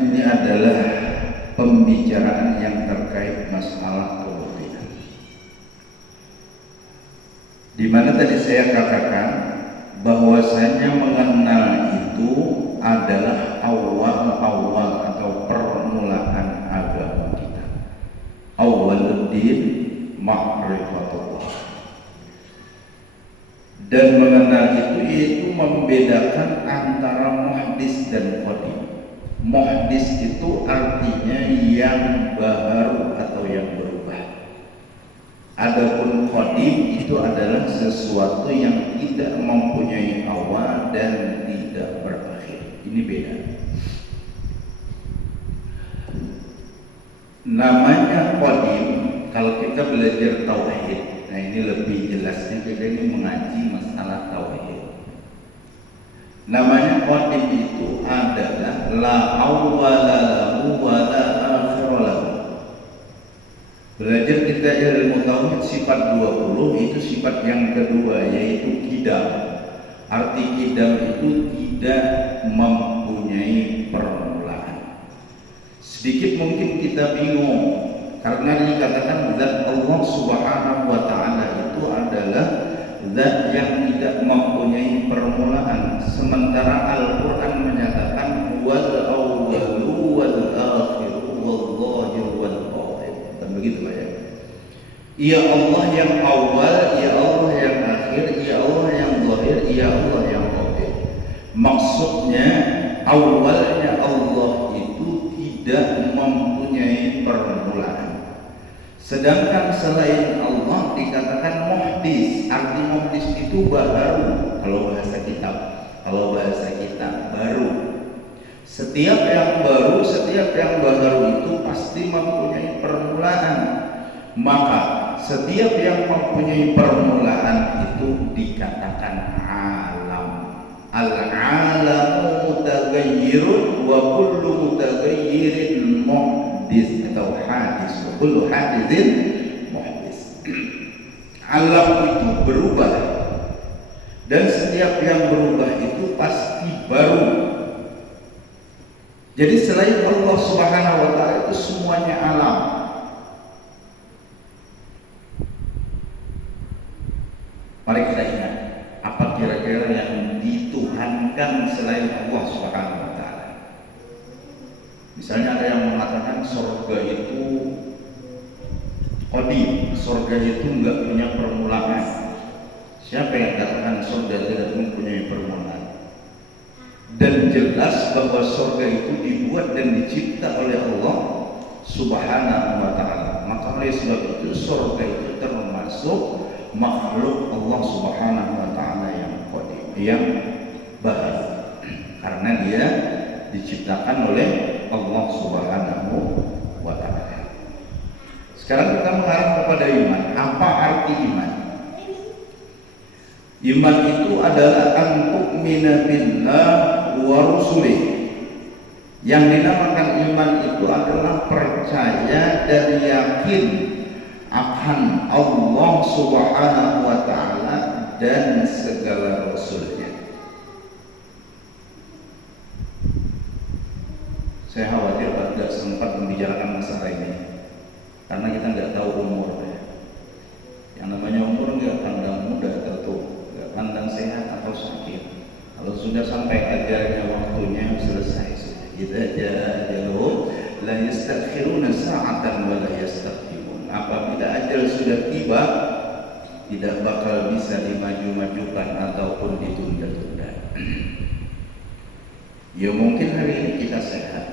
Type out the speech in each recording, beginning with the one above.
ini adalah pembicaraan yang terkait masalah kewalian. Di mana tadi saya katakan bahwasanya mengenal itu adalah awal atau permulaan agama kita. Awwaluddin ma'rifatullah. Dan mengenal itu yaitu membedakan antara muhdis dan qadim. Muhdis itu artinya yang baru atau yang berubah. Adapun qadim itu adalah sesuatu yang tidak mempunyai awal dan tidak berakhir. Ini beda. Namanya qadim kalau kita belajar tauhid. Nah ini lebih jelasnya, kita ini mengaji masalah tauhid. Namanya qadim itu adalah la awwala lahu wa la akhira lahu. Belajar kita ilmu tauhid sifat 20 itu sifat yang kedua yaitu qidam. Arti qidam itu tidak mempunyai permulaan. Sedikit mungkin kita bingung karena dikatakan zat Allah Subhanahu wa taala itu adalah zat yang tidak mempunyai permulaan, sementara Al-Qur'an menyatakan wal awwalu wal akhiru wal zahiru wal batin. Dan begitu Pak ya. Ya Allah yang awal, ya Allah yang akhir, ya Allah yang zahir, ya Allah yang batin. Maksudnya awalnya Allah itu tidak mempunyai permulaan. Sedangkan selain Allah dikatakan muhdis. Arti muhdis itu baru kalau bahasa kitab. Kalau bahasa kita baru. Setiap yang baru, setiap yang baru itu pasti mempunyai permulaan. Maka setiap yang mempunyai permulaan itu dikatakan alam. Al-alamu mutaghayyirun wa kullu mutaghayyirin muhdis atau hadis. Wa kullu hadisin muhdis. Alam itu berubah dan setiap yang berubah itu pasti baru. Jadi selain Allah Subhanahu wa taala itu semuanya alam. Mari kita ingat, apa kira-kira yang dituhankan selain Allah Subhanahu wa taala? Misalnya ada yang mengatakan surga itu qadim, surga itu enggak punya permulaan. Siapa yang katakan surga tidak mempunyai permulaan? Dan jelas bahwa surga itu dibuat dan dicipta oleh Allah Subhanahu wa taala. Maka oleh sebab itu surga itu termasuk makhluk Allah Subhanahu wa taala yang qadim, yang baru. Karena dia diciptakan oleh Allah Subhanahu wa taala. Sekarang kita mengarah kepada iman. Apa arti iman? Iman itu adalah antu'mina billah wa rusulih. Yang dinamakan iman itu adalah percaya dan yakin akan Allah Subhanahu wa taala dan segala rasulnya. Saya khawatir tidak sempat membicarakan masalah ini karena kita nggak tahu umur. Yang namanya umur nggak pandang muda atau tua, nggak pandang sehat atau sakit. Kalau sudah sampai ajalnya, waktunya selesai sudah. Idza jaa ajaluhum la yastakhiruna sa'atan wa la yastaqdimun. Apabila ajal sudah tiba, tidak bakal bisa dimaju-majukan ataupun ditunda-tunda. Ya mungkin hari ini kita sehat,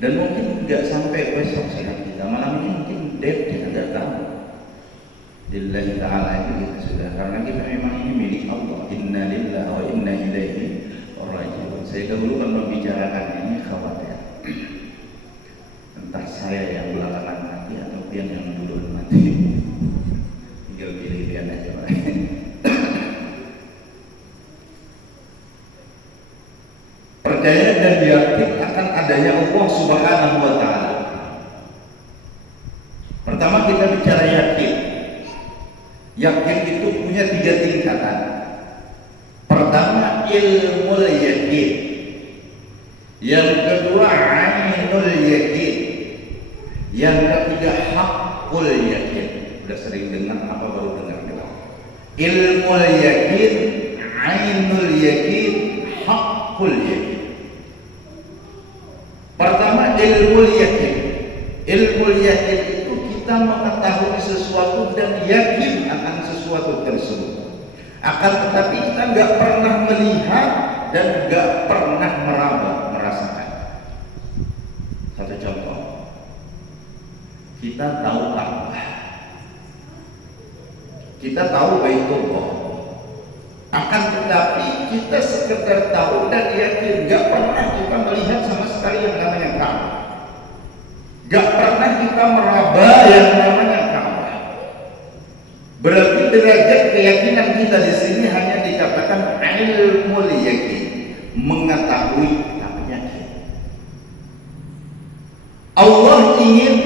dan mungkin nggak sampai besok sehat kita, malam ini mungkin dead, kita nggak tahu. Lillahi ta'ala itu kita sudah, karena kita memang ini milik Allah. Inna lillahi wa inna ilaihi raji'un. Saya dahulukan membicarakan ini khawatir entah saya yang belakangan mati atau pian yang dulu mati. Tinggal pilih pian aja Pak. Percaya dan yakin akan adanya Allah Subhanahu wa taala. Pertama kita bicara yakin. Yakin itu punya 3 tingkatan. Pertama ilmu yakin. Yang kedua ainul yakin. Yang ketiga haqqul yakin. Udah sering dengar apa baru dengar? Ilmul yakin, ainul yakin, haqqul yakin. Pertama ilmul yakin. Ilmul yakin itu kita mengetahui sesuatu dan yakin akan sesuatu tersebut. Akan tetapi kita nggak pernah melihat dan nggak pernah meraba, merasakan. Satu contoh, kita tahu Ka'bah, kita tahu Baitullah. Akan tetapi kita sekedar tahu dan yakin, nggak pernah kita melihat sama sekali yang namanya Ka'bah. Nggak pernah kita meraba yang namanya Ka'bah. Berarti derajat keyakinan kita di sini hanya dikatakan ilmul yakin, mengetahui tapi yakin. Allah ingin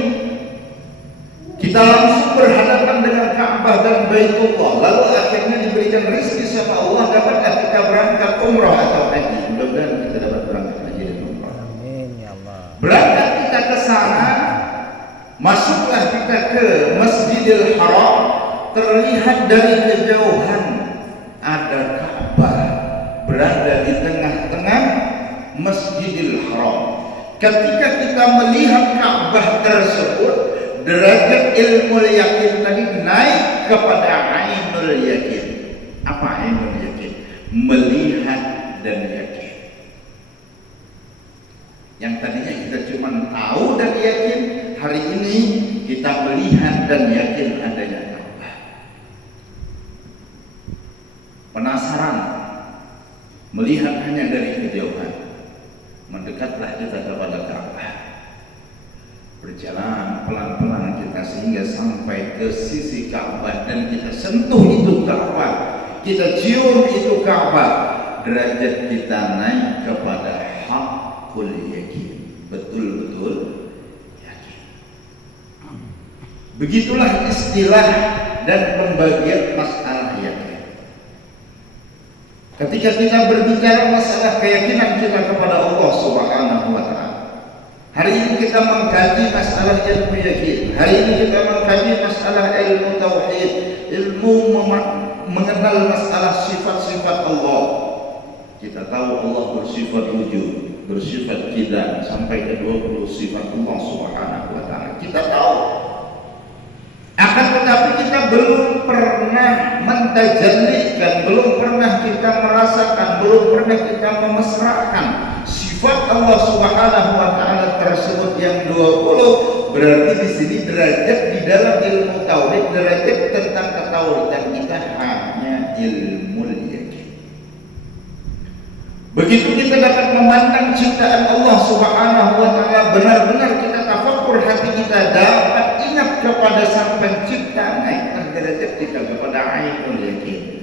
kita langsung berhadapan dengan Ka'bah dan Baitullah, lalu akhirnya diberikan rezeki sama Allah, dapatkah kita berangkat umrah atau haji? Mudah-mudahan kita dapat berangkat haji dan umrah. Amin ya Allah. Berangkat kita ke sana, masuklah kita ke Masjidil Haram, terlihat dari kejauhan ada Ka'bah berada di tengah-tengah Masjidil Haram. Ketika kita melihat Ka'bah tersebut, derajat ilmu yakin tadi naik kepada ainul yakin. Apa ainul yakin? Melihat dan yakin. Yang tadinya kita cuma tahu dan yakin, hari ini kita melihat dan yakin adanya Ka'bah. Penasaran, melihat hanya dari kejauhan. Mendekatlah kita kepada Ka'bah. Berjalan pelan-pelan kita sehingga sampai ke sisi Ka'bah dan kita sentuh itu Ka'bah, kita cium itu Ka'bah. Derajat kita naik kepada haqqul yakin, betul-betul yakin. Begitulah istilah dan pembagian masalah yakin. Ketika kita berbicara masalah keyakinan kita kepada Allah Subhanahu wa Ta'ala, hari ini kita mengkaji masalah ilmu yakin. Hari ini kita mengkaji masalah ilmu tauhid, ilmu mengenal masalah sifat-sifat Allah. Kita tahu Allah bersifat wujud, bersifat tidak, sampai ke 20 sifat Allah Subhanahu wa Ta'ala. Kita tahu. Akan tetapi kita belum pernah mentajallikan, belum pernah kita merasakan, belum pernah kita memesrakan sifat Allah Subhanahu wa Ta'ala tersebut yang 20. Berarti di sini derajat di dalam ilmu tauhid, derajat tentang ketauhidan kita hanya ilmu yakin. Begitu kita dapat memandang ciptaan Allah Subhanahu wa Ta'ala, benar-benar kita tafakkur, hati kita dapat ingat kepada sang pencipta, naiklah derajat kita kepada ainul yakin.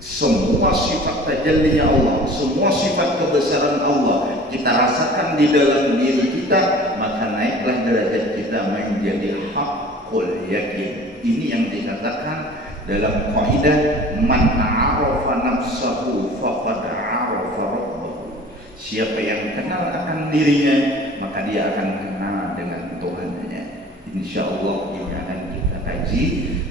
Semua sifat tajallinya Allah, semua sifat kebesaran Allah kita rasakan di dalam diri kita, maka naiklah derajat kita menjadi haqqul yakin. Ini yang dikatakan dalam kaidah man arafa nafsahu faqad arafa rabbahu. Siapa yang kenal akan dirinya, maka dia akan kenal dengan Tuhannya. Insyaallah ini akan kita kaji.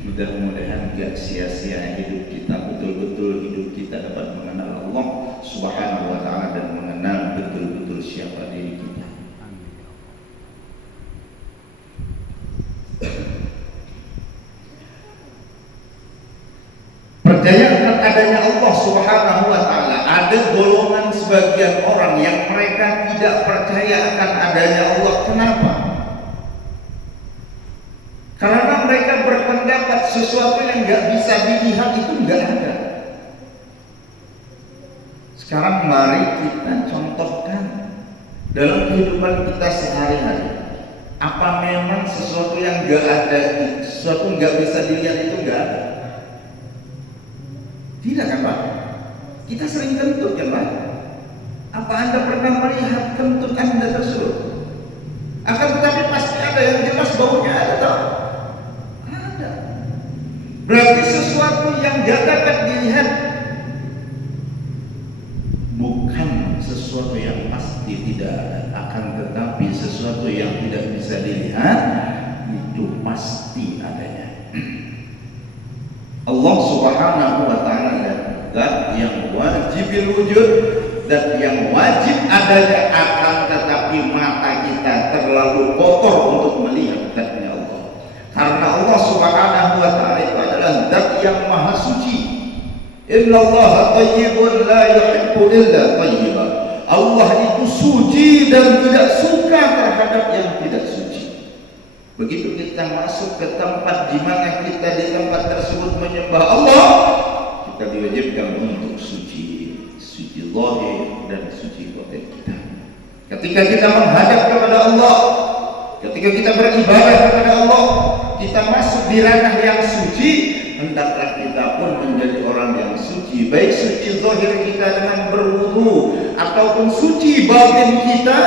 Mudah-mudahan gak sia-sia hidup kita, betul-betul hidup kita dapat mengenal Allah Subhanahu wa Ta'ala dan mengenal betul-betul siapa diri kita. Percaya akan adanya Allah Subhanahu wa Ta'ala. Ada golongan sebagian orang yang mereka tidak percaya akan adanya Allah. Kenapa? Karena mereka berpendapat sesuatu yang nggak bisa dilihat itu nggak ada. Sekarang mari kita contohkan dalam kehidupan kita sehari-hari. Apa memang sesuatu yang nggak ada, sesuatu nggak bisa dilihat itu nggak ada? Tidak kan Pak? Kita sering kentut kan Pak? Apa Anda pernah melihat kentut Anda tersebut? Akan tetapi pasti ada yang jelas baunya ada tahu? Ada. Berarti sesuatu yang gak dapat dilihat bukan sesuatu yang pasti pasti tidak ada. Akan tetapi sesuatu yang tidak bisa dilihat itu pasti adanya. Allah Subhanahu wa ta'ala zat yang wajibil wujud, zat yang wajib adanya, akan tetapi mata kita terlalu kotor untuk melihat zatnya Allah. Karena Allah Subhanahu wa ta'ala itu adalah zat yang maha suci. Innallaha thayyibun la yuhibbu illa thayyiban. Allah itu suci dan tidak suka terhadap yang tidak suci. Begitu kita masuk ke tempat di mana kita di tempat tersebut menyembah Allah, kita diwajibkan untuk suci, suci zahir dan suci batin kita. Ketika kita menghadap kepada Allah, ketika kita beribadah kepada Allah, kita masuk di ranah yang suci, hendaklah kita pun menjadi orang yang suci, baik suci zahir kita dengan berwudu ataupun suci batin kita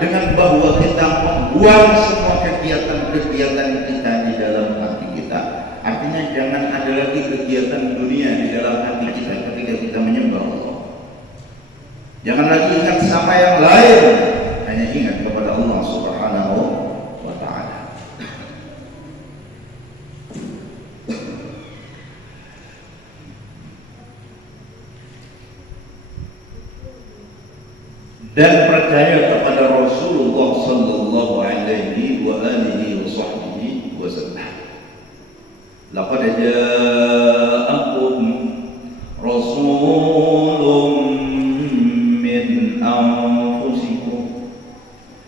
dengan bahwa kita membuang semua kegiatan-kegiatan kita di dalam hati kita. Artinya jangan ada lagi kegiatan dunia di dalam hati kita ketika kita menyembah Allah. Jangan lagi ingat sama yang lain, hanya ingat kepada Allah Subhanahu wa ta'ala. Dan percaya kepada Rasulullah sallallahu alaihi wa alihi wa sahbihi wasallam. Laqad ja'akum rasulun min anfusikum.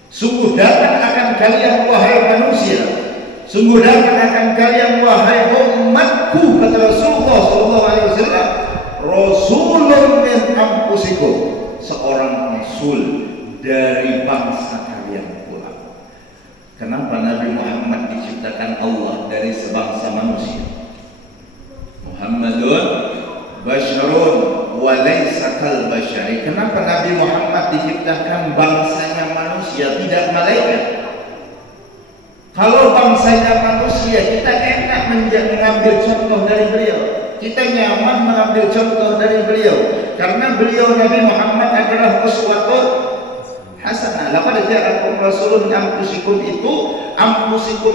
Sungguh datang akan kalian wahai manusia, sungguh datang akan kalian wahai umatku, kata Rasulullah sallallahu alaihi wasallam, rasulun min anfusikum, seorang rasul dari bangsa kalian pula. Kenapa Nabi Muhammad diciptakan Allah dari sebangsa manusia? Muhammadun basyarun wa laysa kal basyari. Kenapa Nabi Muhammad diciptakan bangsanya manusia, tidak malaikat? Kalau bangsanya manusia, kita enak mengambil contoh dari beliau, kita nyaman mengambil contoh dari beliau, karena beliau Nabi Muhammad adalah uswatun hasanah. Laqad ja'akum rasulun min anfusikum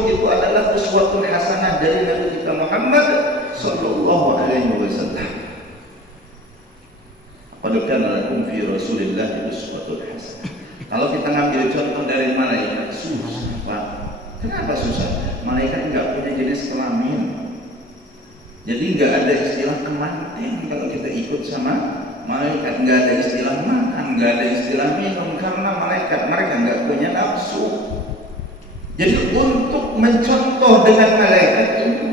itu adalah uswatun hasanah dari Nabi kita Muhammad sallallahu alaihi wasallam. Qad kana lakum fi Rasulillah uswatun hasanah. Kalau kita ngambil contoh dari malaikat, susah Pak. Kenapa susah? Malaikat enggak punya jenis kelamin. Jadi nggak ada istilah kemanten kalau kita ikut sama malaikat, nggak ada istilah makan, nggak ada istilah minum, karena malaikat mereka nggak punya nafsu. Jadi untuk mencontoh dengan malaikat itu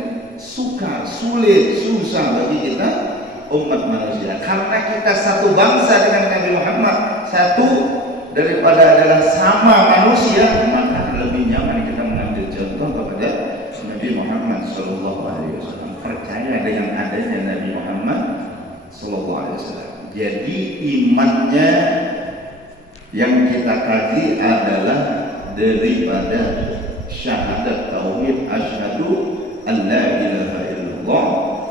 sulit, susah bagi kita umat manusia. Karena kita satu bangsa dengan Nabi Muhammad, satu daripada adalah sama manusia, maka lebih nyaman kita mengambil contoh kepada Nabi Muhammad Sallallahu Alaihi Wasallam. Percaya dengan adanya Nabi Muhammad Sallallahu Alaihi Wasallam. Jadi imannya yang kita kaji adalah daripada syahadat tauhid asyhadu an la ilaha illallah,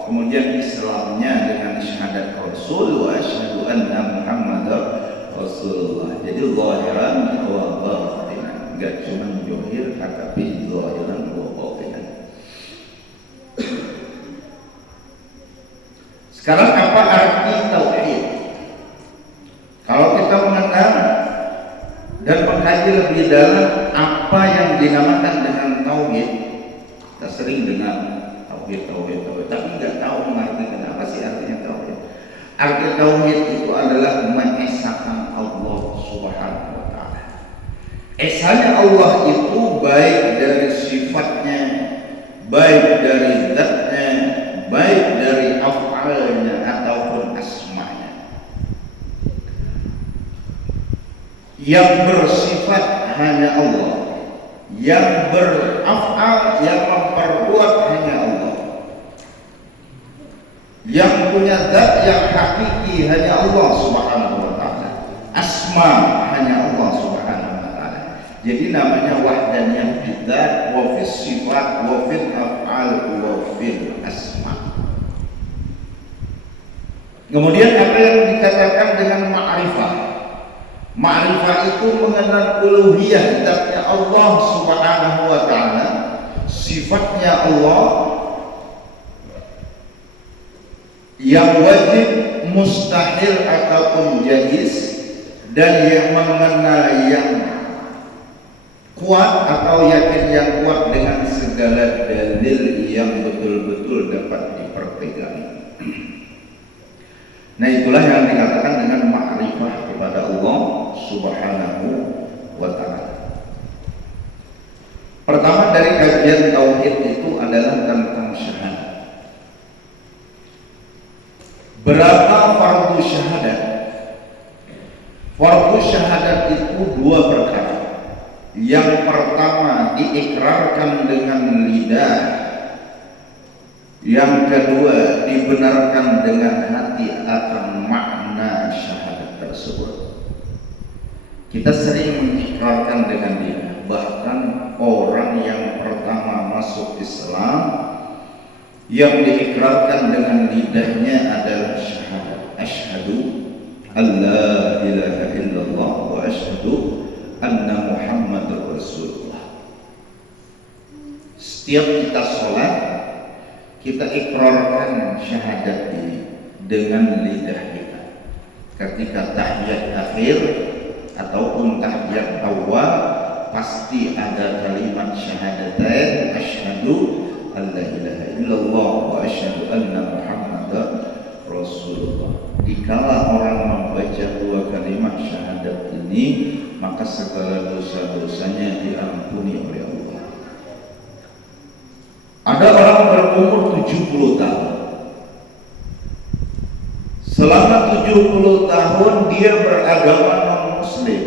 kemudian Islamnya dengan syahadat Rasul wa asyhadu anna Muhammadar Rasulullah. Jadi zahiran wa batinan, enggak cuma zahir tapi zahiran wa batinan. Sekarang apa arti tauhid? Kalau kita mengenal dan mengkaji lebih dalam apa yang dinamakan dengan tauhid, kita sering dengar tauhid, tapi nggak tahu mengartikan apa sih artinya tauhid. Arti tauhid itu adalah mengesahkan Allah Subhanahu wa ta'ala. Esanya Allah itu baik dari sifatnya, baik dari zatnya, baik dari af'alnya ataupun asmanya. Yang bersifat hanya Allah, yang beraf'al, yang memperbuat hanya Allah, yang punya zat yang hakiki hanya Allah Subhanahu wa ta'ala, asma hanya Allah Subhanahu wa ta'ala. Jadi namanya wahdaniyah bidzat wa fis sifat wa fil af'al wa fil asma. Kemudian apa yang dikatakan dengan ma'rifah? Ma'rifah itu mengenal uluhiyah zatnya Allah Subhanahu wa ta'ala, sifatnya Allah yang wajib, mustahil ataupun jaiz, dan yang mengenal yang kuat atau yakin yang kuat dengan segala dalil yang betul-betul dapat diperpegang. Nah, itulah yang dikatakan dengan ma'rifah kepada Allah Subhanahu wa ta'ala. Pertama dari kajian tauhid itu adalah tentang syahadat. Berapa fardu syahadat? Fardu syahadat itu dua perkara. Yang pertama diikrarkan dengan lidah, yang kedua dibenarkan dengan hati akan makna syahadat tersebut. Kita sering mengikrarkan dengan lidah, bahkan orang yang pertama masuk Islam yang diikrarkan dengan lidahnya adalah syahadat, asyhadu alla ilaha illallah wa asyhadu anna Muhammadur Rasulullah. Setiap kita sholat, kita ikrarkan syahadat ini dengan lidah kita. Ketika tahiyat akhir ataupun tahiyat awal, pasti ada kalimat syahadatain, asyhadu alla ilaha illallah wa asyhadu anna Muhammadar Rasulullah. Dikala orang membaca dua kalimat syahadat ini, maka segala dosa-dosanya diampuni oleh Allah. Ada orang berumur 70 tahun. Selama 70 tahun dia beragama non-muslim.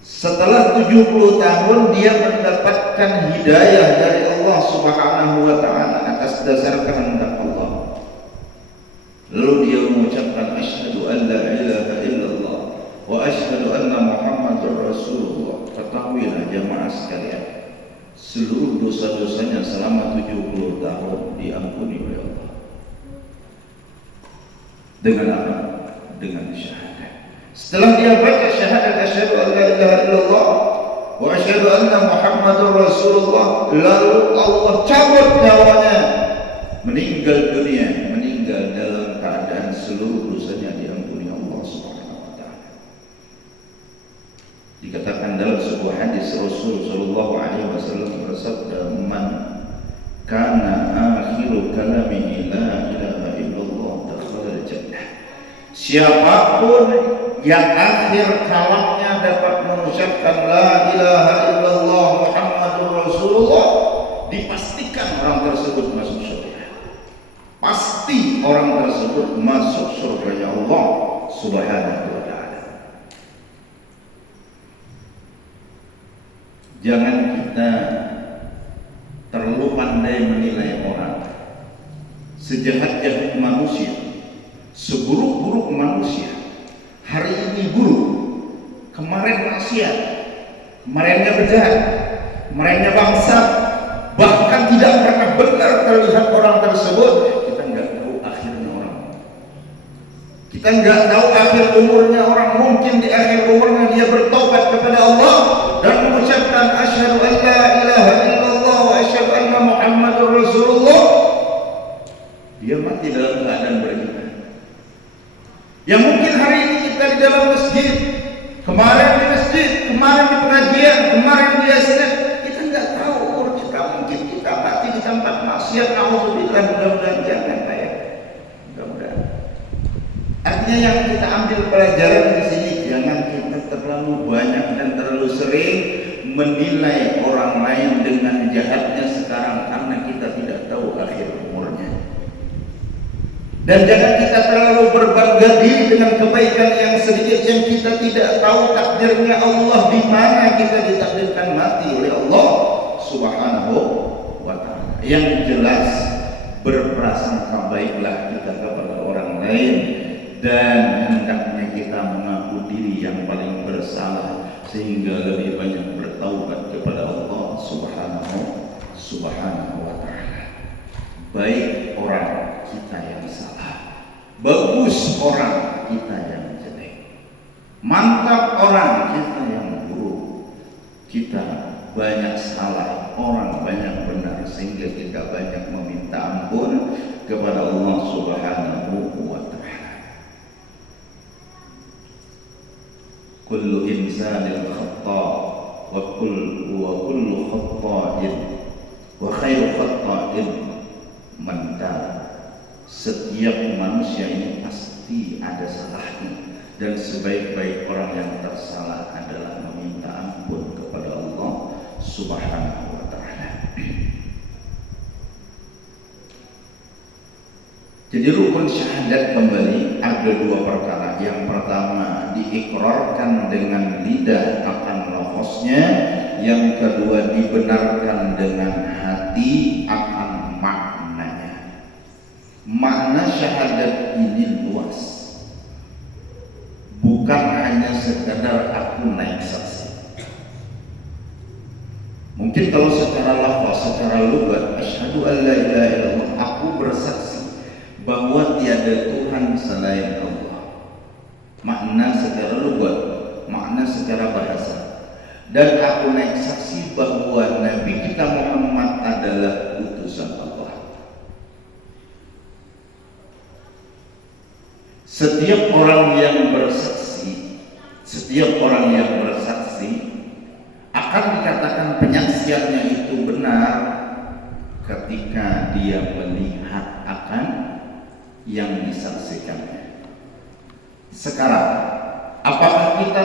Setelah 70 tahun dia mendapatkan hidayah dari Allah Subhanahu wa ta'ala atas dasar kehendak Allah. Lalu dia mengucapkan asyhadu an la ilaha illallah wa asyhadu anna Muhammadur Rasulullah. Ketahuilah jamaah sekalian, seluruh dosa-dosanya selama 70 tahun diampuni oleh Allah. Dengan apa? Dengan syahadat. Setelah dia baca syahadat asyhadu an la ilaha illallah wa asyhadu anna Muhammadur Rasulullah, lalu Allah cabut nyawanya, meninggal dunia, meninggal dalam keadaan seluruh dosanya diampuni Allah Subhanahu wa ta'ala. Dikatakan dalam sebuah hadis Rasul sallallahu alaihi wasallam bersabda, "Man kana akhiru kalamihi la ilaha illallah dakhala jannah." Siapapun yang akhir kalamnya dapat mengucapkan la ilaha illallah Muhammadur Rasulullah, dipastikan orang tersebut masuk surga. Pasti orang tersebut masuk surganya Allah Subhanahu wa ta'ala. Jangan kita terlalu pandai menilai orang. Sejahat-jahat manusia, seburuk-buruk manusia, hari ini buruk, kemarin maksiat, kemarinnya bejahat, kemarinnya bangsa, bahkan tidak pernah benar terlihat orang tersebut. Kita nggak tahu akhirnya orang. Kita nggak tahu akhir umurnya orang. Mungkin di akhir umurnya dia bertobat kepada Allah dan mengucapkan asyhadu an la ilaha illallah wa asyhadu anna Muhammadur Rasulullah. Dia mati dalam keadaan beriman. Yang mungkin hari ini kita di dalam masjid, kemarin di masjid, kemarin di pengajian, kemarin di yasin, kita nggak tahu umur kita. Mungkin kita mati di tempat maksiat. Alhamdulillah, mudah-mudahan jangan, Pak ya. Mudah-mudahan. Artinya yang kita ambil pelajaran di sini, jangan kita terlalu banyak dan terlalu sering menilai orang lain dengan jahatnya sekarang, karena kita tidak tahu akhir umurnya. Dan jangan kita terlalu berbangga diri dengan kebaikan yang sedikit yang kita tidak tahu takdirnya Allah, di mana kita ditakdirkan mati oleh Allah Subhanahu wa ta'ala. Yang jelas, berprasangka baiklah kita kepada orang lain, dan hendaknya kita mengaku diri yang paling bersalah sehingga lebih banyak bertaubat kepada Allah Subhanahu wa ta'ala. Baik orang kita yang salah, bagus orang kita yang jelek. Mantap orang kita yang buruk, kita banyak salah, orang banyak benar, sehingga kita banyak meminta ampun kepada Allah Subhanahu wa ta'ala. Kullu insanin khata' wa kullu khata'in wa khairu khata'in man tab. Setiap manusia ini pasti ada salahnya, dan sebaik-baik orang yang tersalah adalah meminta ampun kepada Allah Subhanahu wa ta'ala. Jadi rukun syahadat kembali ada dua perkara. Yang pertama diikrarkan dengan lidah akan lafaznya, yang kedua dibenarkan dengan hati akan maknanya. Makna syahadat ini luas, bukan hanya sekadar aku naik saksi. Mungkin kalau secara lafaz, secara lugat, asyhadu an la ilaha illallah, aku bersaksi bahwa tiada Tuhan selain Allah. Makna secara lugat, makna secara bahasa. Dan aku naik saksi bahwa Nabi kita Muhammad adalah utusan Allah. Setiap orang yang bersaksi, akan dikatakan penyaksiannya itu benar ketika dia melihat akan yang disaksikannya. Sekarang, apakah kita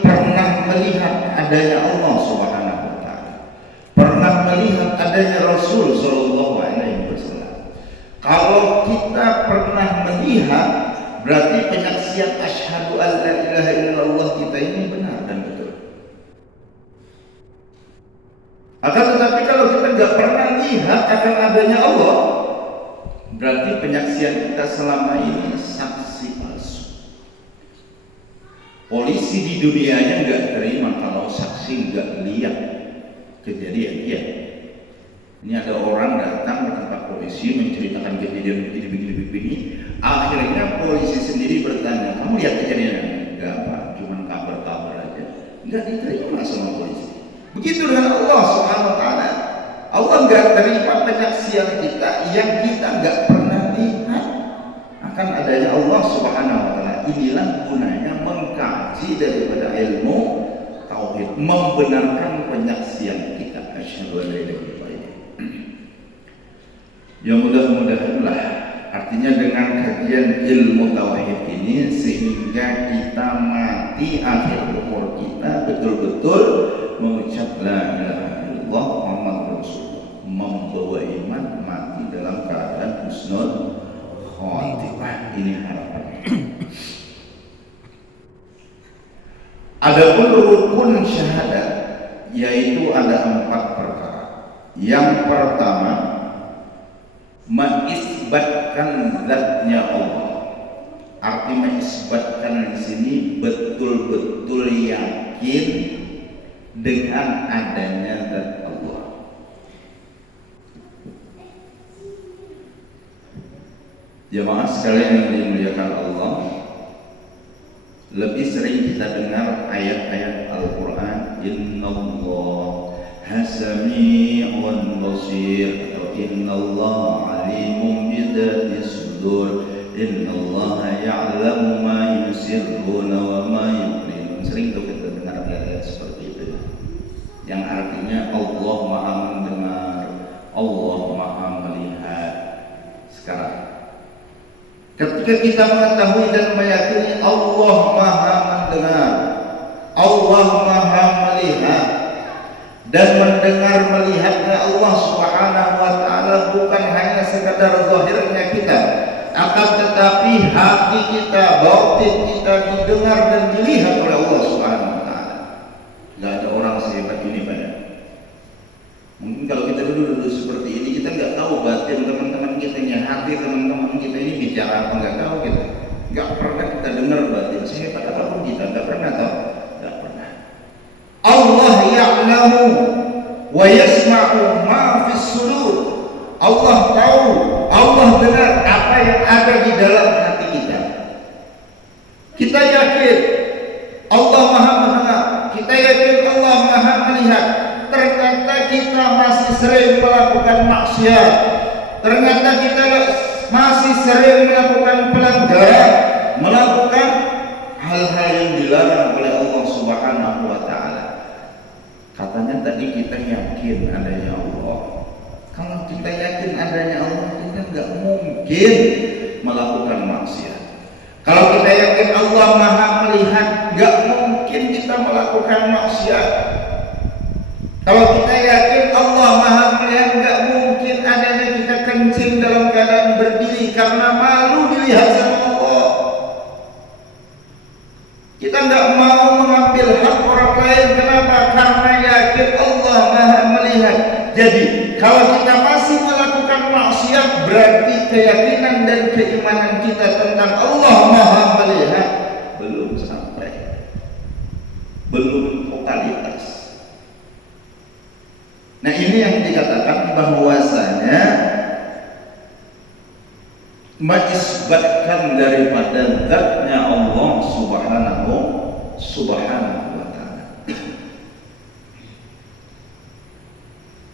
pernah melihat adanya Allah Subhanahu wa ta'ala? Pernah melihat adanya Rasul sallallahu alaihi wasallam? Kalau kita pernah melihat, berarti penyaksian asyhadu an la ilaha illallah kita ini benar dan betul. Akan tetapi kalau kita nggak pernah lihat akan adanya Allah, berarti penyaksian kita selama ini saksi palsu. Polisi di dunianya nggak terima kalau saksi nggak lihat kejadian dia. Ini ada orang datang ke tempat polisi menceritakan kejadian begini. Akhirnya polisi sendiri bertanya, kamu lihat kejadian? Enggak Pak, cuma kabar-kabar aja. Enggak diterima sama polisi. Begitu dengan Allah Subhanahu wa ta'ala. Allah enggak terima penyaksian kita yang kita enggak pernah lihat akan adanya Allah Subhanahu wa ta'ala. Inilah gunanya mengkaji daripada ilmu tauhid, membenarkan penyaksian kita. Asyhadu an la ilaha illallah. Ya mudah-mudahanlah, artinya dengan kajian ilmu tauhid ini sehingga kita mati akhir umur kita betul-betul mengucap la ilaha illallah Muhammadur Rasulullah, membawa iman, mati dalam keadaan husnul khatimah. Ini harapan. Adapun rukun syahadat yaitu ada 4 perkara. Yang pertama, mengisbatkan zatnya Allah. Arti mengisbatkan di sini betul-betul yakin dengan adanya zat Allah. Jemaah sekalian yang dimuliakan Allah, lebih sering kita dengar ayat-ayat Al-Quran, Innallah Hasami'un basir, atau Innallaha alimun bidati sudur, Innallaha ya'lamu ma yusirruna wa ma yu'linun. Sering tuh kita dengar ayat-ayat seperti itu, yang artinya Allah maha mendengar, Allah maha melihat. Sekarang, ketika kita mengetahui dan meyakini Allah maha mendengar, Allah maha melihat, dan mendengar melihatnya Allah Subhanahu wa ta'ala bukan hanya sekadar zahirnya kita, akan tetapi hati kita, batin kita didengar dan dilihat oleh Allah Subhanahu wa ta'ala. Gak ada orang sehebat ini pada. Mungkin kalau kita duduk seperti ini, kita nggak tahu batin teman-teman kita, hati teman-teman kita ini bicara apa, nggak tahu kita. Nggak pernah kita dengar batin sehebat apapun kita, nggak pernah tahu. Allah ya'lamu wa yasma'u ma fis sudur. Allah tahu, Allah dengar apa yang ada di dalam hati kita. Kita yakin yakin Allah Maha melihat, ternyata kita masih sering melakukan maksiat, ternyata kita masih sering melakukan pelanggaran, melakukan hal-hal yang dilarang oleh Allah Subhanahu wa Ta'ala. Katanya tadi kita yakin adanya Allah. Kalau kita yakin adanya Allah, kita nggak mungkin melakukan maksiat. Kalau kita yakin Allah Maha melihat, nggak mungkin kita melakukan maksiat. Kalau kita yakin Allah Maha melihat, nggak mungkin adanya kita kencing dalam keadaan berdiri karena malu dilihat sama Allah. Kita nggak mau mengambil hak orang lain. Kenapa? Karena yakin Allah Maha melihat. Jadi kalau kita masih melakukan maksiat, berarti keyakinan dan keimanan kita tentang Allah Maha melihat belum sampai, belum totalitas. Nah, ini yang dikatakan bahwasanya mengisbatkan daripada zatnya Allah Subhanahu wa Ta'ala.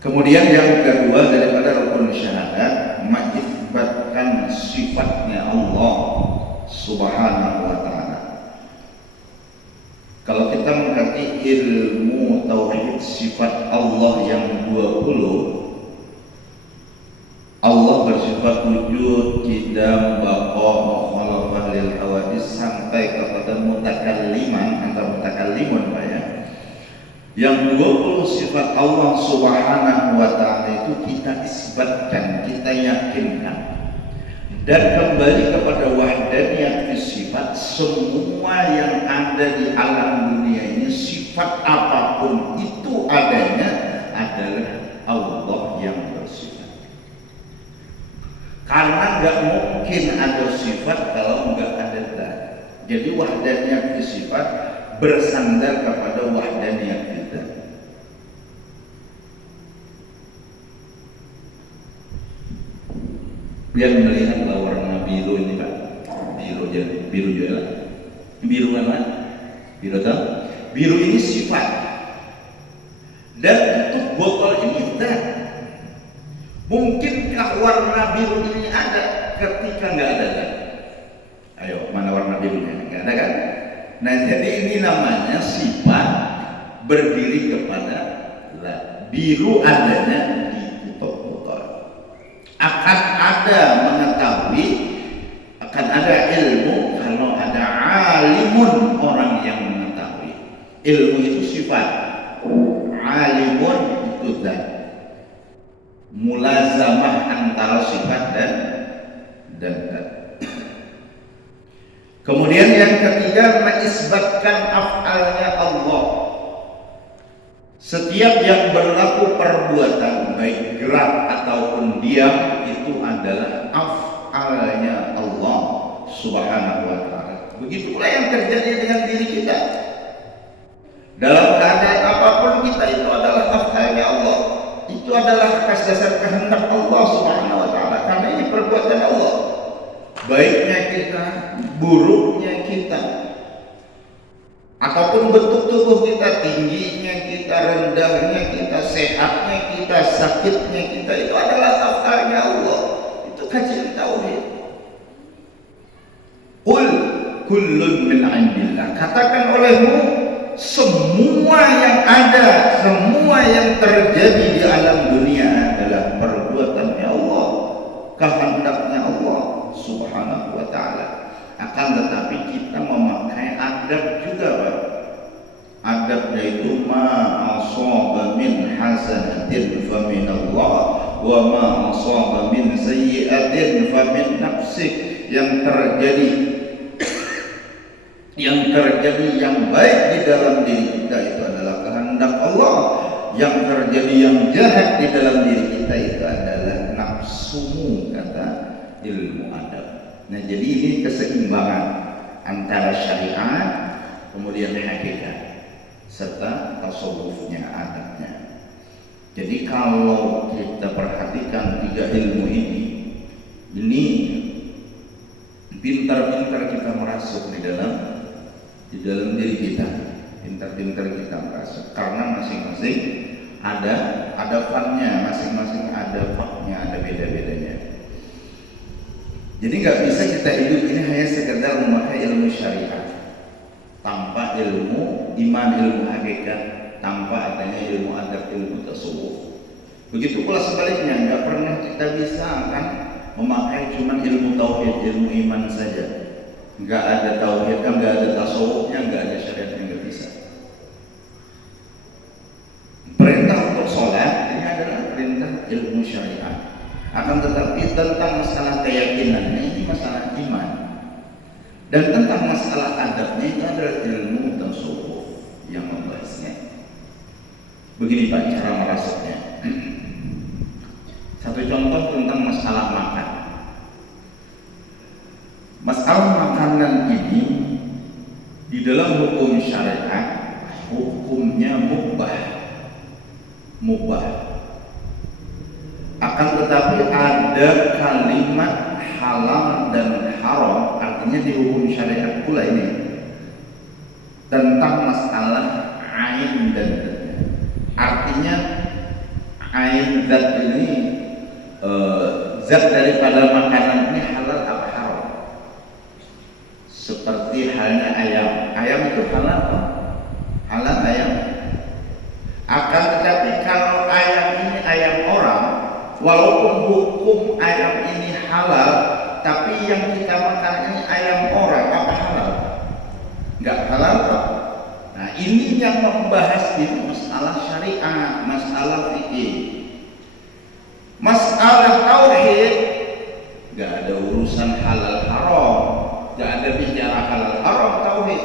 Kemudian yang kedua daripada rukun syahadat, mengisbatkan sifatnya Allah Subhanahu wa Ta'ala. Kalau kita mengkaji ilmu tauhid sifat Allah yang 20, Allah bersifat wujud, qidam, baqa, mukhalafah lil hawadis sampai kepada mutakalliman atau mutakallimun Pak ya. Yang 20 sifat Allah Subhanahu wa Ta'ala itu kita isbatkan, kita yakinkan. Dan kembali kepada wahdaniyat sifat, semua yang ada di alam dunia ini, sifat apapun itu adanya adalah Allah yang bersifat. Karena nggak mungkin ada sifat kalau nggak ada zat. Jadi wahdaniyat sifat bersandar kepada wahdaniyat zat. Biar melihatlah warna biru ini Pak, biru juga, biru mana? Biru tahu? Biru ini sifat, dan untuk botol ini zat. Mungkinkah warna biru ini ada ketika nggak ada zat? Ayo, mana warna birunya? Nggak ada kan? Nah, jadi ini namanya sifat berdiri kepada zat. Biru adanya di botol. Akan ada mengetahui, akan ada ilmu kalau ada alimun, orang yang mengetahui. Ilmu itu sifat, alimun itu zat. Mulazamah antara sifat dan zat. Kemudian yang ketiga, mengisbatkan af'alnya Allah. Setiap yang berlaku perbuatan baik gerak ataupun diam itu adalah af'alnya Allah Subhanahu wa Ta'ala. Begitu pula yang terjadi dengan diri kita. Dalam keadaan apapun kita itu adalah af'alnya Allah. Itu adalah atas dasar kehendak Allah Subhanahu wa Ta'ala. Karena ini perbuatan Allah. Baiknya kita, buruknya kita, ataupun bentuk tubuh kita, tingginya kita, rendahnya kita, sehatnya kita, sakitnya kita, itu adalah af'alnya Allah. Itu kajian tauhid. Qul kullun min 'indillah. Katakan olehmu, semua yang ada, semua yang terjadi di alam dunia adalah perbuatannya Allah, kehendaknya Allah Subhanahu wa Ta'ala. Akan tetapi kita memakai adab juga Pak. Adabnya itu ma'asaba min hasanatin fa min Allah wa ma'asaba min sayyi'atin fa min nafsik. Yang terjadi yang baik di dalam diri kita itu adalah kehendak Allah. Yang terjadi yang jahat di dalam diri kita itu adalah nafsumu, kata ilmu adab. Nah, jadi ini keseimbangan antara syariat, kemudian hakikat, serta tasawufnya, adabnya. Jadi kalau kita perhatikan tiga ilmu ini pintar-pintar kita merasuk di dalam diri kita, pintar-pintar sekedar kita merasa, karena masing-masing ada faknya, masing-masing ada faknya, ada beda-bedanya. Jadi nggak bisa kita hidup ini hanya sekedar memakai ilmu syariat tanpa ilmu iman, ilmu hakikat, tanpa adanya ilmu adab, ilmu tasawuf. Begitu pula sebaliknya, nggak pernah kita bisa akan memakai cuma ilmu tauhid, ilmu iman saja. Nggak ada tauhid, nggak ada tasawufnya, nggak ada syariatnya, nggak bisa. Perintah untuk sholat ini adalah perintah ilmu syariat. Akan tetapi tentang masalah keyakinannya ini masalah iman, dan tentang masalah adabnya itu adalah ilmu tasawuf yang membahasnya. Begini Pak cara merasuknya. Satu contoh tentang masalah makan. Masalah makanan ini di dalam hukum syariat hukumnya mubah. Akan tetapi ada kalimat halal dan haram, artinya di hukum syariat pula ini tentang masalah ain dan zatnya. Artinya ain zat ini zat daripada makanan ini halal atau haram. Seperti halnya ayam itu halal atau halal ayam. Akan tetapi kalau ayam ini ayam orang, walaupun hukum ayam ini halal, tapi yang kita makan ini ayam orang, apa halal? Enggak halal kok. Nah ini yang membahas ini masalah syariat, masalah fikih, masalah tauhid. Enggak ada urusan halal haram, enggak ada bicara halal haram tauhid.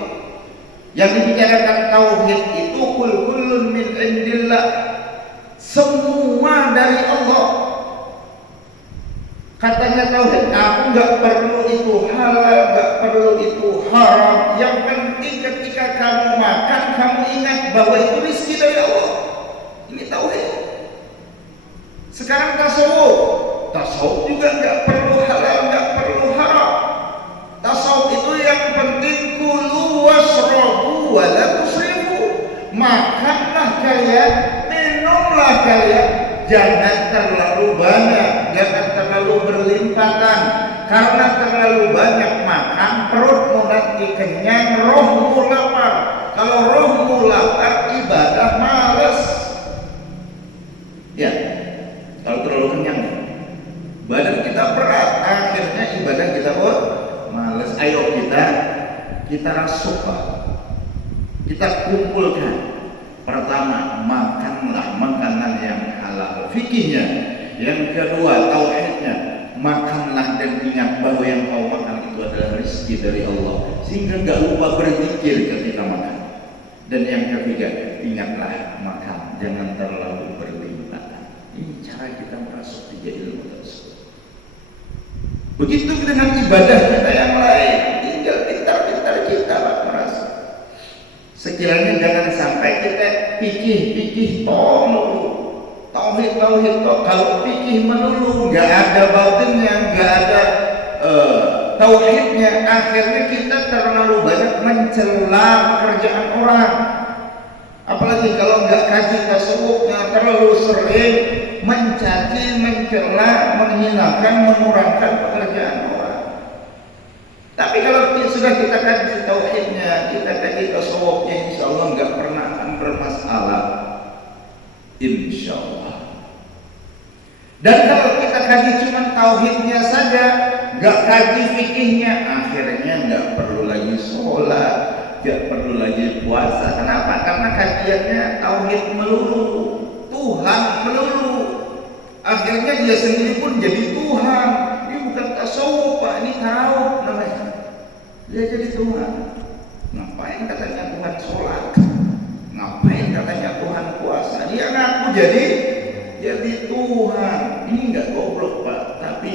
Yang dibicarakan tauhid itu kullun min indillah, semua dari Allah. Katanya tauhid, aku nggak perlu itu halal, nggak perlu itu haram. Yang penting ketika kamu makan, kamu ingat bahwa itu rezeki dari Allah. Ini tauhid. Sekarang tasawuf juga nggak perlu halal, nggak perlu haram. Tasawuf itu yang penting kulu washrabu wala tusrifu. Makanlah kalian, minumlah kalian, jangan terlalu banyak, jangan terlalu berlimpatan. Karena terlalu banyak makan, perutmu nanti kenyang, rohmu lapar. Kalau rohmu lapar, ibadah malas. Ya, kalau terlalu kenyang, badan kita berat, akhirnya ibadah kita malas. Ayo kita rasuklah, kita kumpulkan. Pertama, makanlah makanan yang halal, fikihnya. Yang kedua, tauhidnya. Makanlah dan ingat bahwa yang kau makan itu adalah rezeki dari Allah, sehingga enggak lupa berzikir ketika makan. Dan yang ketiga, ingatlah makan, jangan terlalu berlimpah. Ini cara kita masuk tiga ilmu tersebut. Begitu dengan ibadah kita yang lain, tinggal pintar-pintar kita merasa. Sekiranya jangan sampai kita pikih tauhid. Kalau pikih melulu, nggak ada batinnya, nggak ada tauhidnya, akhirnya kita terlalu banyak mencela pekerjaan orang. Apalagi kalau nggak kaji tasawufnya, terlalu sering mencaci, mencela, menghinakan, mengurangkan pekerjaan orang. Tapi kalau sudah kita kaji tauhidnya, kita kaji tasawufnya, insya Allah nggak pernah akan bermasalah, insya Allah. Dan kalau kita kaji cuma tauhidnya saja, nggak kaji fikihnya, akhirnya nggak perlu lagi sholat, nggak perlu lagi puasa. Kenapa? Karena kajiannya tauhid melulu, Tuhan melulu. Akhirnya dia sendiri pun jadi Tuhan. Ini bukan tasawuf Pak, ini tarawih namanya. Dia jadi Tuhan. Ngapain katanya Tuhan sholat? Ngapain katanya Tuhan puasa? Dia ngaku jadi Tuhan. Ini nggak goblok Pak, tapi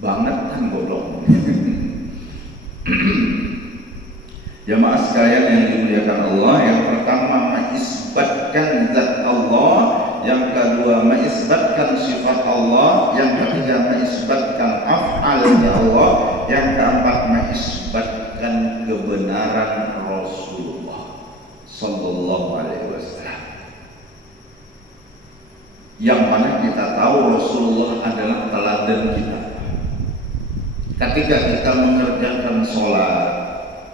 banget kan goblok. Jamaah sekalian yang dimuliakan Allah, yang pertama mengisbatkan zat Allah, yang kedua mengisbatkan sifat Allah, yang ketiga mengisbatkan af'alnya Allah, yang keempat mengisbatkan kebenaran Rasulullah yang mana kita tahu Rasulullah adalah teladan kita. Ketika kita mengerjakan sholat,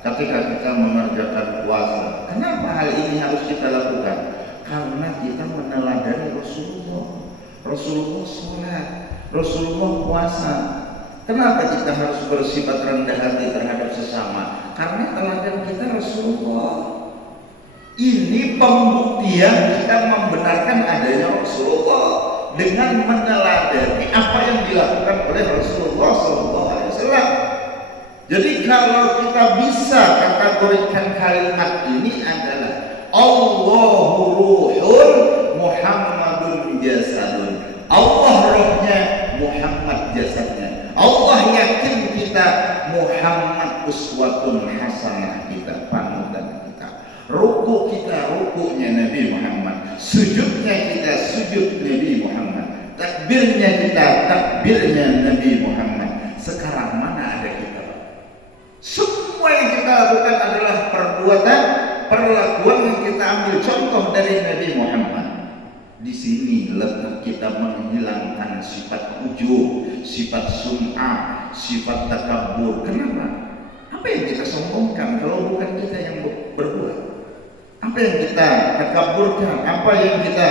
ketika kita mengerjakan puasa, kenapa hal ini harus kita lakukan? Karena kita meneladani Rasulullah. Rasulullah sholat, Rasulullah puasa. Kenapa kita harus bersifat rendah hati terhadap sesama? Karena teladan kita Rasulullah. Ini pembuktian kita membenarkan adanya Rasulullah dengan meneladani apa yang dilakukan oleh Rasulullah SAW. Jadi kalau kita bisa kategorikan kalimat ini adalah Allahu ruhun Muhammadun jasadun. Allah rohnya, Muhammad jasadnya. Allah yakin kita, Muhammad uswatun hasanah kita, panutan kita. Ruku kita, rukunya Nabi Muhammad. Sujudnya kita, sujud Nabi Muhammad. Takbirnya kita, takbirnya Nabi Muhammad. Sekarang mana ada kita? Semua yang kita lakukan adalah perbuatan, perlakuan yang kita ambil contoh dari Nabi Muhammad. Di sini letak kita menghilangkan sifat ujub, sifat sum'ah, sifat takabur. Kenapa? Apa yang kita sombongkan kalau bukan kita yang berbuat? Apa yang kita takaburkan? Apa yang kita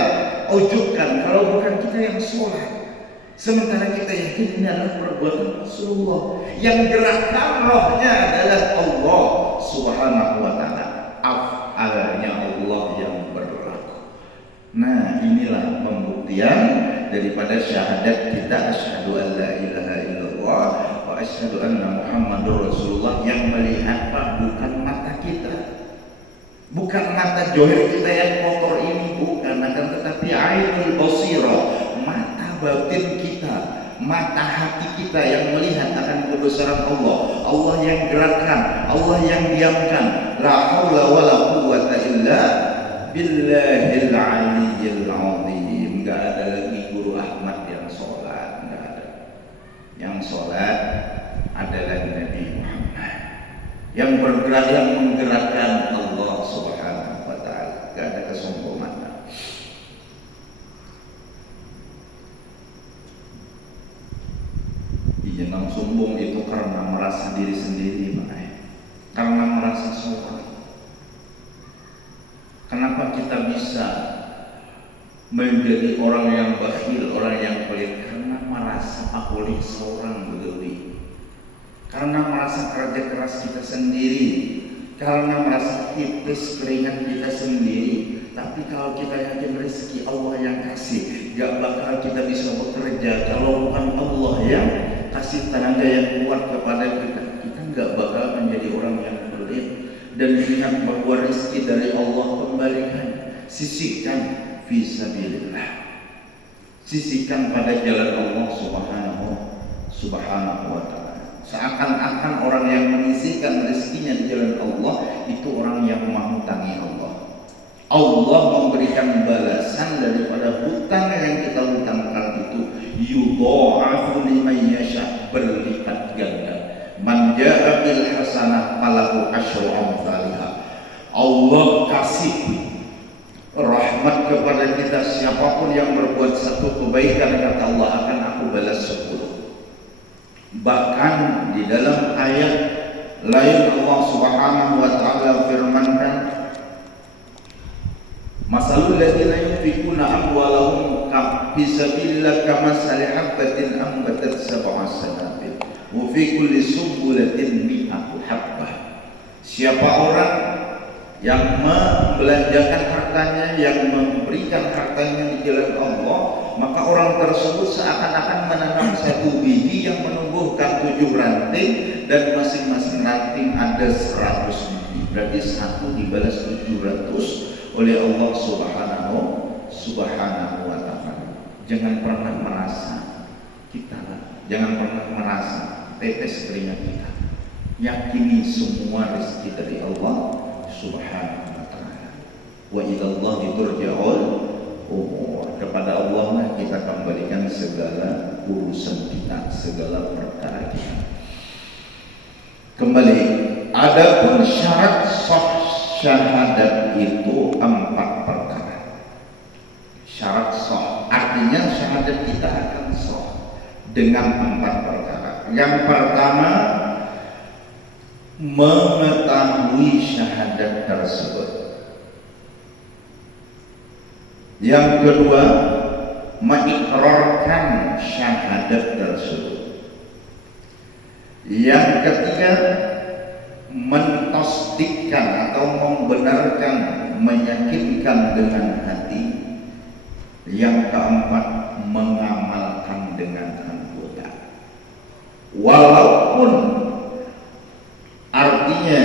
ujubkan kalau bukan kita yang sholat? Sementara kita yakin ini adalah perbuatan Rasulullah. Yang gerakkan rohnya adalah Allah Subhanahu wa ta'ala. Af'alnya Allah yang berlaku. Nah, inilah pembuktian daripada syahadat kita asyhadu an la ilaha illallah wa asyhadu anna Muhammadur Rasulullah, yang melihat bukan mata kita. Bukan mata johir kita yang kotor ini, bukan, akan tetapi ainul basirah, mata batin kita, mata hati kita yang melihat akan kebesaran Allah. Allah yang gerakkan, Allah yang diamkan. La haula wala quwwata illa billahil aliyyil azim. Enggak ada lagi guru Ahmad yang sholat, enggak ada. Yang sholat adalah Nabi Muhammad. Yang bergerak, yang menggerakkan Allah Subhanahu wa ta'ala. Enggak ada kesombongan. Jangan sombong itu karena merasa diri sendiri, karena merasa sholat. Kenapa kita bisa menjadi orang yang bakhil, orang yang pelit? Karena merasa aku ini seorang begawi, karena merasa kerja keras kita sendiri, karena merasa tipis keringat kita sendiri. Tapi kalau kita yakin rezeki Allah yang kasih, gak bakal kita bisa bekerja kalau bukan Allah yang kasih tenaga yang kuat kepada kita. Kita gak bakal menjadi orang yang pelit. Dan ingat bahwa rezeki dari Allah kembalikan, sisihkan fisabilillah, sisihkan pada jalan Allah Subhanahu wa ta'ala. Seakan-akan orang yang menyisihkan rezekinya di jalan Allah itu orang yang menghutangi Allah. Allah memberikan balasan daripada hutang yang kita hutangkan itu, yudha'afu liman yasha, berlipat ganda. Man ja'a bil hasanah falahu asyru amsalha. Allah kasih rahmat kepada kita, siapapun yang berbuat satu kebaikan, kata Allah, akan aku balas 10. Bahkan di dalam ayat lain Allah Subhanahu wa ta'ala firmankan, masalul ladzina yunfikuna amwalahum fi sabilillah kamathali habbatin ambatat sab'a sanabil wa fi kulli sumbulatin mi'atu habbah. Siapa orang yang membelanjakan hartanya, yang memberikan hartanya di jalan Allah, maka orang tersebut seakan-akan menanam satu biji yang menumbuhkan 7 ranting, dan masing-masing ranting ada 100 biji. Berarti satu dibalas 700 oleh Allah Subhanahu wa ta'ala. Jangan pernah merasa kita, jangan pernah merasa tetes keringat kita. Yakini semua rezeki dari Allah Subhanahu wa ta'ala. Wa ilallahi turja'ul umur. Kepada Allah lah kita kembalikan segala urusan kita, segala perkara kita. Kembali, adapun syarat sah syahadat itu 4 perkara. Syarat sah Artinya syahadat kita akan sah dengan 4 perkara. Yang pertama, mengetahui syahadat tersebut. Yang kedua, mengikrarkan syahadat tersebut. Yang ketiga, mentasdikkan atau membenarkan, meyakinkan dengan hati. Yang keempat, mengamalkan dengan anggota. Walaupun artinya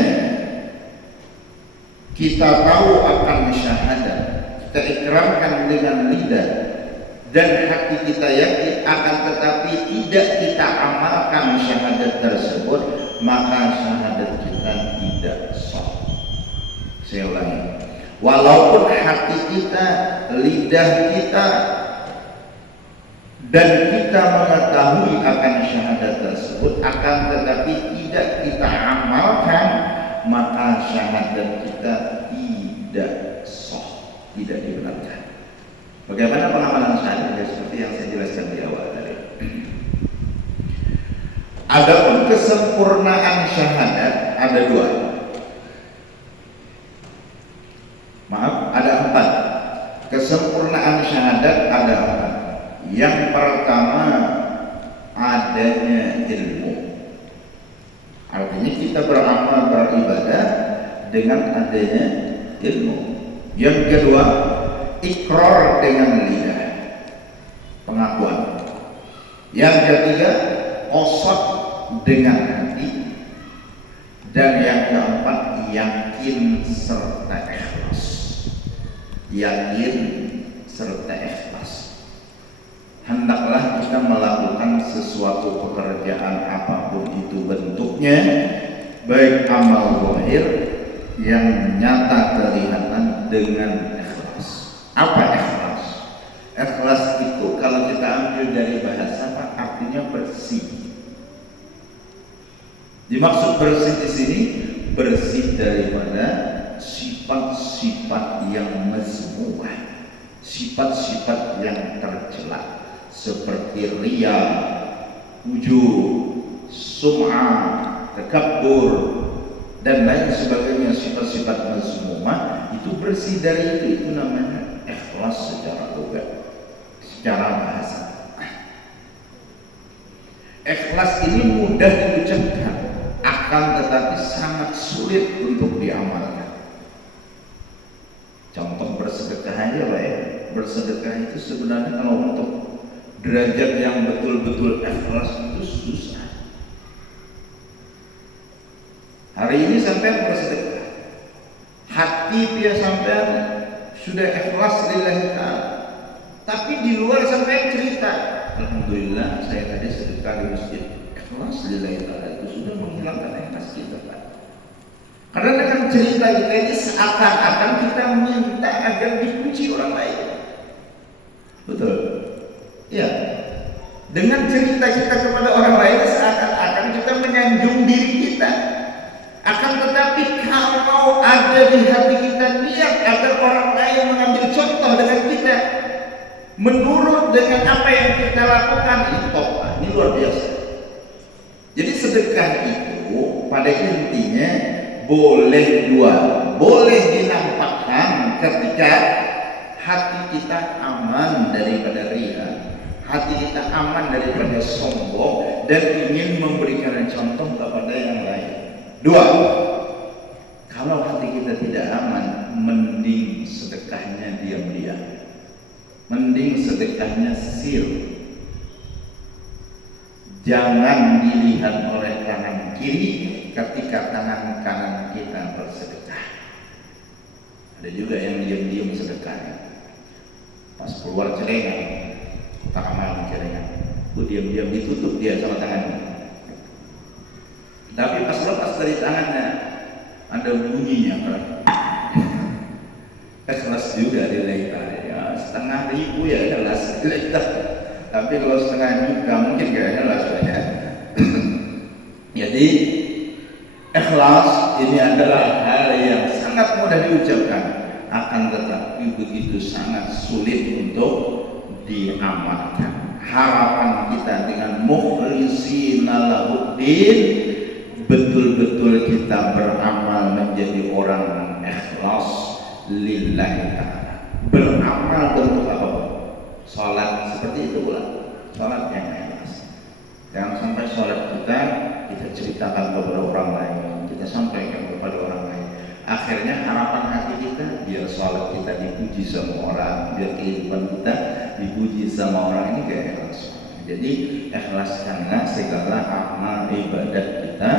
kita tahu akan syahadat, kita ikrarkan dengan lidah dan hati kita yakin, akan tetapi tidak kita amalkan syahadat tersebut, maka syahadat kita tidak sah. Saya ulangi, walaupun hati kita, lidah kita, dan kita mengetahui akan syahadat tersebut, akan tetapi tidak kita amalkan, maka syahadat kita tidak sah, tidak dibenarkan. Bagaimana pengamalan syahadat? Seperti yang saya jelaskan di awal tadi. Adapun kesempurnaan syahadat ada 2. Maaf, ada 4. Kesempurnaan syahadat ada 4. Yang pertama, adanya ilmu. Artinya kita beramal, beribadah dengan adanya ilmu. Yang kedua, ikrar dengan lidah, pengakuan. Yang ketiga, qasad dengan hati. Dan yang keempat, yakin serta ikhlas. Yakin serta ikhlas. Hendaklah kita melakukan sesuatu pekerjaan apapun itu bentuknya, baik amal zahir yang nyata kelihatan, dengan ikhlas. Apa ikhlas? Ikhlas itu kalau kita ambil dari bahasa apa, artinya bersih. Dimaksud bersih di sini, bersih daripada sifat-sifat yang mazmuah, sifat-sifat yang tercela, seperti riya, ujub, sum'ah, takabbur, dan lain sebagainya. Sifat-sifat mazmumah itu bersih dari itu namanya ikhlas secara logat, secara bahasa. Ikhlas ini mudah diucapkan, akan tetapi sangat sulit untuk diamalkan. Contoh bersedekah aja Pak ya. Bersedekah itu sebenarnya kalau untuk derajat yang betul-betul ikhlas itu susah. Hari ini sampai bersedekah, hati dia sampai sudah ikhlas lillahi ta'ala, tapi di luar sampai cerita, alhamdulillah saya tadi sedekah di masjid, ikhlas lillahi ta'ala, itu sudah menghilangkan ikhlas kita Pak. Karena dengan cerita kita ini seakan-akan kita minta agar dipuji orang lain. Betul? Ya. Dengan cerita kita kepada orang lain seakan-akan kita menyanjung diri kita. Akan tetapi kalau ada di hati kita niat agar orang lain mengambil contoh dengan kita, menurut dengan apa yang kita lakukan, itu ini luar biasa. Jadi sedekah itu pada intinya boleh dua, boleh dinampakkan ketika hati kita aman daripada riya, hati kita aman daripada sombong dan ingin memberikan contoh kepada yang lain. Dua, kalau hati kita tidak aman, mending sedekahnya diam-diam, mending sedekahnya sir. Jangan dilihat oleh kanan kiri ketika tangan kanan kita bersedekah. Ada juga yang diam-diam sedekahnya, pas keluar celengan, tak amal celengan, itu diam-diam ditutup dia sama tangannya. Tapi pas lepas dari tangannya ada bunyinya kan. Ikhlas juga lillahi ta'ala ya, 500.000 ya jelas. Tapi kalau 500.000 mungkin gak jelas ya. Jadi ikhlas ini adalah hal yang sangat mudah diucapkan, akan tetapi begitu sangat sulit untuk diamalkan. Harapan kita dengan mukhlisina lahuddin, betul-betul kita beramal menjadi orang ikhlas lillahi ta'ala. Beramal bentuk apa? Salat seperti itu pula, salat yang ikhlas. Jangan sampai salat kita ceritakan kepada orang lain, kita sampaikan kepada orang lain. Akhirnya harapan hati kita biar salat kita dipuji sama orang, biar kehidupan kita dipuji sama orang, ini kayak ikhlas. Jadi ikhlaskanlah segala amal ibadah kita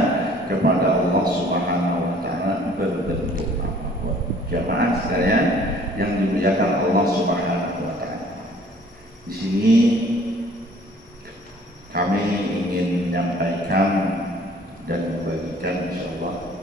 kepada Allah Subhanahu wa taala berbentuk apapun. Jamaah sekalian yang dimuliakan Allah Subhanahu wa taala. Di sini kami ingin menyampaikan dan membagikan insyaallah